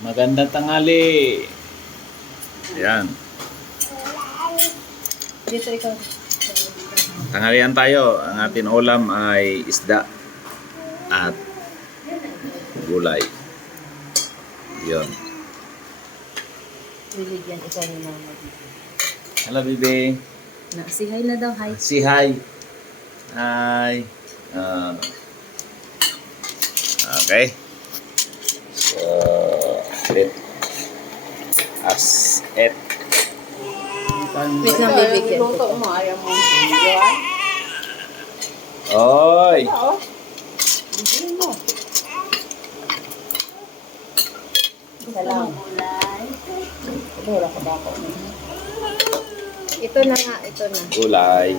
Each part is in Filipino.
Magandang tanghali. Ayan. Dito ikaw. Tanghalian tayo. Ang ating ulam ay isda at gulay. Yun. Bibigyan ikaw ni mama. Hello, baby. Si hi na daw, hi. Say hi. Hi. Okay. So, let us eat. Wait lang, bibigyan ko. Luto mo, ayaw mo. Oy! Oo. Bigyan mo. Isa lang. Wala ka ba ako? Ito na nga, ito na. Gulay.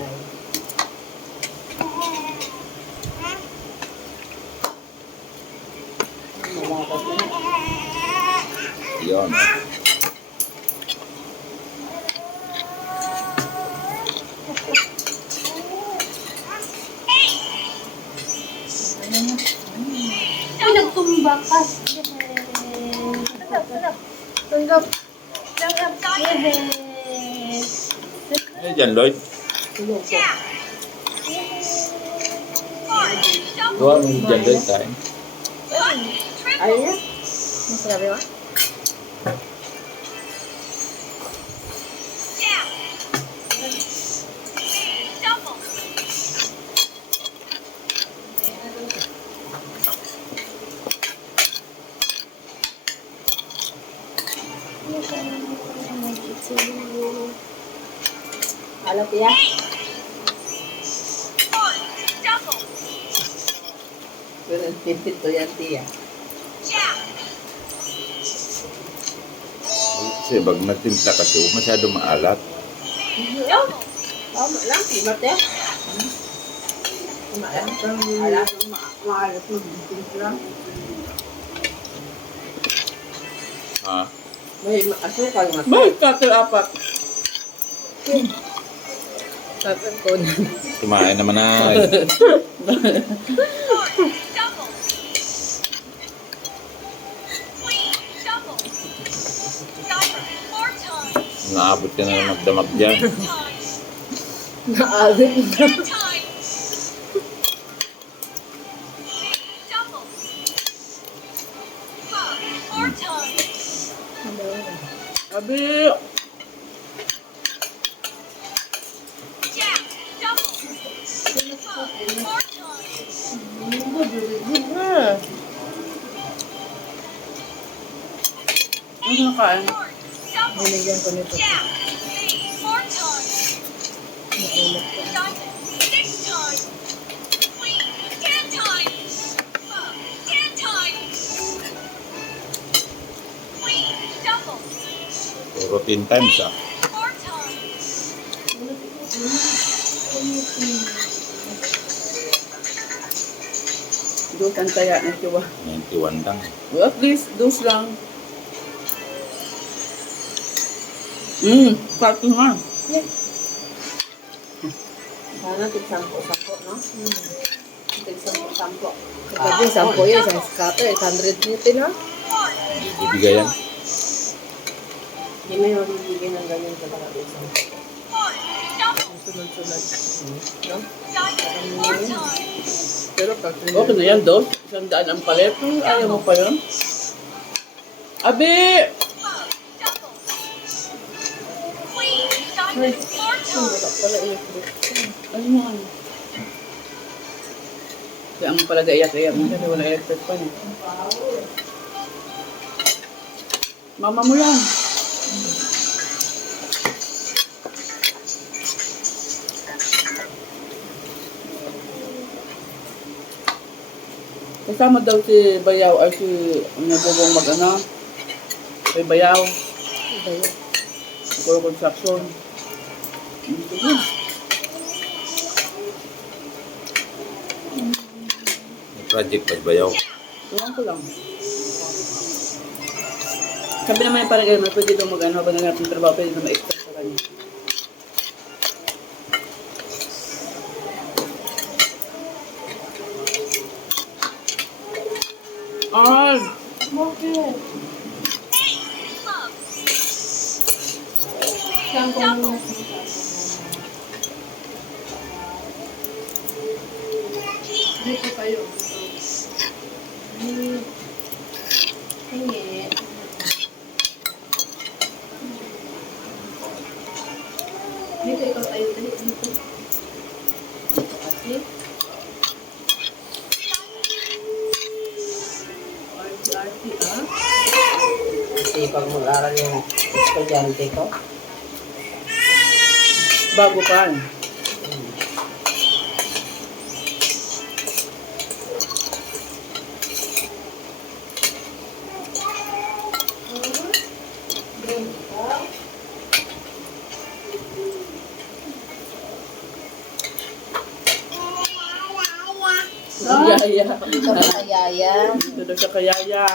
Malakot na. Yun. Ay, nagtumba ka. Tunggap. Ano dyan, Lloyd? Tulog ko. Tuwa mo dyan, Lloyd, kain. Ayaw niya? Masarap ba? Alam tiya? Pero tipid to yan tiya. Kasi pag nagtimpla kasi, huwag masyado maalat. Tama lang, timat eh. Alam, maalat mo. Lang. Ha? May asukal nga. Bakit kakil apat? Kakil ko na. Kumain naman na. Naabot ka na ng magdamag dyan. Naabot na. Abi! Ano nakain? Binigyan ko nito. Naulap ko. Puro 10 times ah. Doon kan kaya na siya. 91 lang. Well, at least, dos lang. Parto nga. Sana tig-sampo-sampo, no? Tig-sampo-sampo. Kasi 10 yun, isang scatter, 800 Newton na. Hindi bibigay yan. Hindi may mabibigyan ng ganyan sa mga isang. Sunod-sunod. No? Pero pag... Okay na yan, dos. 100 ang palet. Ayaw mo pa yun? Abi! Ay, wala pala electric. Ano mo ano? Kaya ang pala gaiyak-iyak mo kasi wala electric pa niya. Mama mo yan. Kasama daw si Bayaw ay si nabubong mag-ano. Si Bayaw. Siguro construction. Dito yun. May project pa bayaw. Iwan ko lang. Sabi naman yung parang gano'n, pwede daw mag-ano habang nangyari ng trabaho, pwede na ma-extend sa kanya. Ay! Bakit? Dito kayo. Hingi. Dito ikaw tayo. Dito. Kasi, Arti, ah. sipag mag-aral yung estudyante ko. Bago pa. Yaya. Dito ka sa yaya. Dito daw siya kayaya.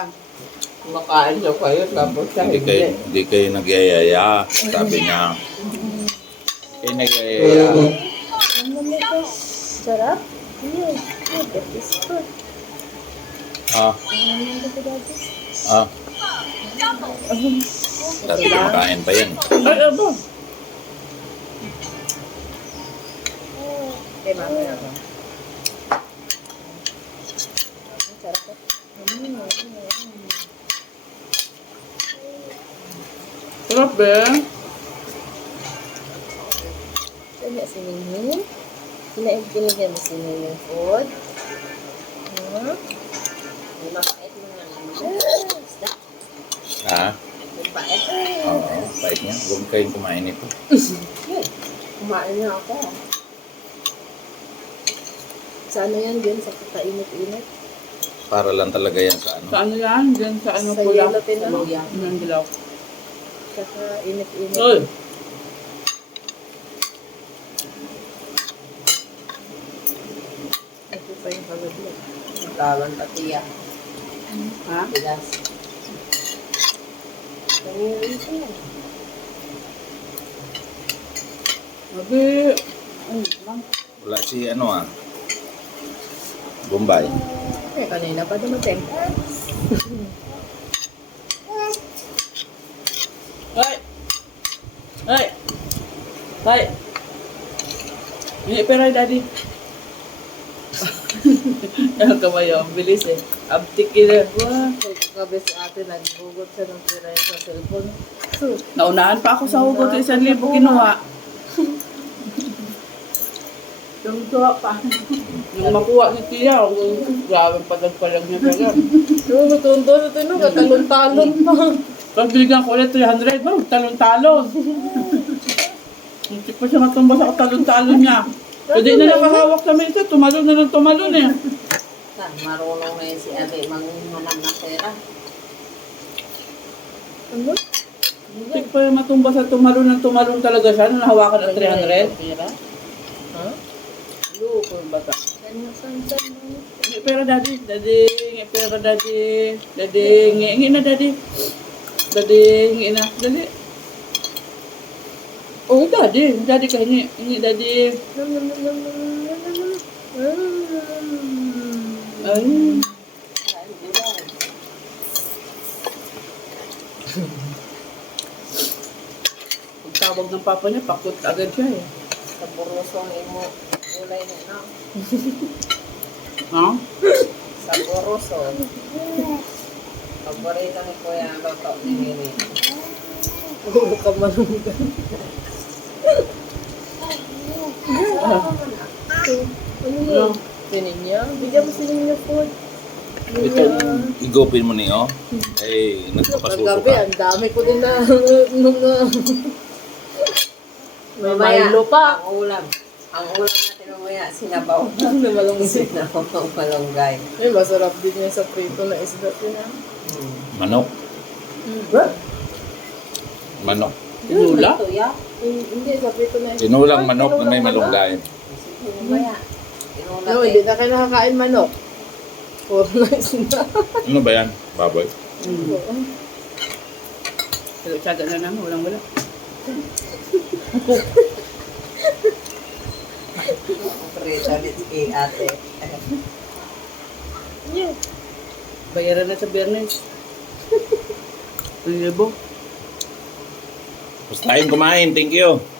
Kumakain daw kayo, tapos siya hindi. Hindi kayo nagyayaya. Sabi niya. Kayo nagyayaya. Ano mo ito? Sarap? That is good. Ah, Ano mo ito dati? ah. Dati kumakain pa yan. Ay, aba. Kay mama na ba? Sarap ko. Sarap ba? Kaya si Nini. Binigyan mo si Nini yung food. May mapait mo na naman. Isda. Ha? May pait. Oo, bait niya. Huwag kayong kumain nito. Kumain na ako. Sa ano yan din? Sa kakainit-init? Para lang talaga yan sa ano. Sa ano yan? Diyan sa ano Sa pula. yellow tin, ano? Luya. Ang dilaw. Kakainit-init. Oy! Ito pa yung kagabla. Magkawan pati yan. Ha? Bigas. Kanina ito. Sabi. Ay, lang. Wala si ano ah. Bombay. Eh, kanina pa dumating. Ay! Ay! Ay! Hindi, pero daddy. Ang kamayo, ang bilis eh. Abtik na. Wah. Pagkakabi si ate, nagbugot siya ng pira sa cellphone. So, Naunahan pa ako sa hugot. 1,000 kinuha. Yung tuwa pa. Nung makuha ni Tia, grabe patagpalag niya talaga. tundo na ito, no? Katalon-talon pa. Pag binigyan ko ulit 300, talon-talon. Hindi pa siya matumba sa talon-talon niya. Pwede na nakahawak sa mesa, tumalon na ng tumalon eh. Marunong na yun si ate manghumanap ng pera. Ano? Hindi pa yung matumba sa tumalon ng tumalon talaga siya nung nahawakan ng 300. Pira? Ha? Loko yung bata. Kanya san-san mo. Ngi pera daddy, ngi pera daddy, ngi na daddy. Ngi na, dali. Oh, daddy ka ngi daddy. Ay, Kain gulay. pag tawag ng papa niya, pakot agad siya eh. Sa burusong imo gulay na no. Ha? Sa burusong. Paborito ni Kuya ang loto ni Mimi. Huwag ka malunggan. Ano yun? Sinin niya? Bigyan mo sinin niya food. Ito, igopin mo niyo. Eh, nagpapasuso Kagabi, ka. ang dami ko din na nung may Mamaya, Milo pa. Ang ulam. Ang ulam natin mamaya, sinabaw. Ano malunggay. Sinabaw ng malunggay. Ay, masarap din niya sa prito na isda. Manok. Ba? Manok. Tinula? Tuya. Hindi, sa prito na isda. Tinulang manok na may malunggay. Mamaya. Inulat No, hindi na kayo nakakain manok. Puro na isda. Ano ba yan? Baboy. Sada na naman, walang-wala. Preta rin kay ate. Yeah. Bayaran na sa biyernes. 1,000. Basta tayong kumain. Thank you.